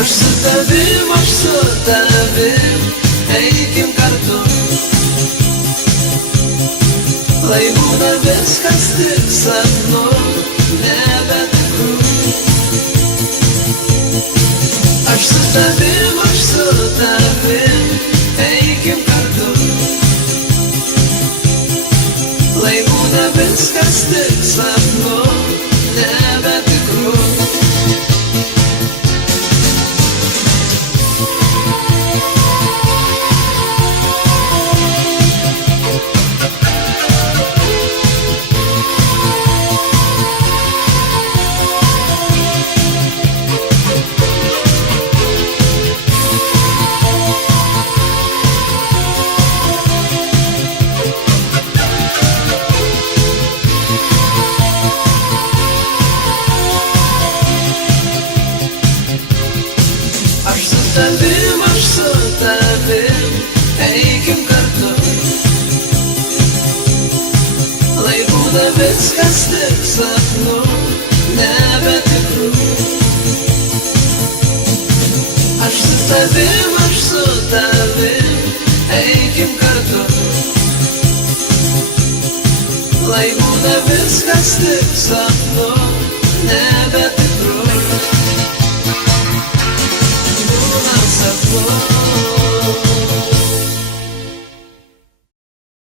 Aš su tavim, eikim kartu. Lai būna viskas tik sapnu, nebetikru. Aš su tavim, eikim kartu. Lai būna viskas tik sapnu, nebetikru. Aš su tavim, eikim kartu. Lai būna viskas tik sapnu, nebetikru. Aš su tavim, eikim kartu. Lai būna viskas tik sapnu,